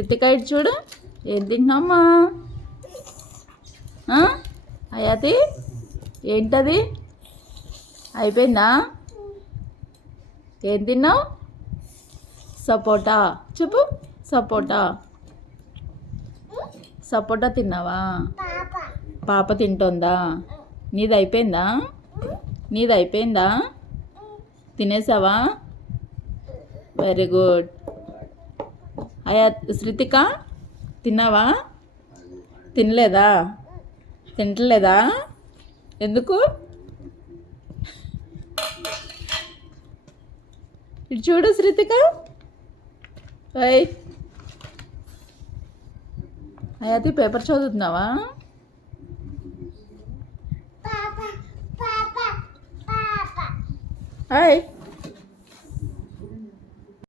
శృతిక ఇటు చూడు, ఏం తింటున్నామ్మా? అయాతి ఏంటది? అయిపోయిందా? ఏం తిన్నావు? సపోటా చెప్పు. సపోటా సపోటా తిన్నావా? పాప తింటోందా? నీది అయిపోయిందా? నీది అయిపోయిందా? తినేసావా? Very good. శృతిక తిన్నావా? తినలేదా? తింటలేదా? ఎందుకు? ఇటు చూడు శృతిక. అయాతి పేపర్ చదువుతున్నావా? హాయ్.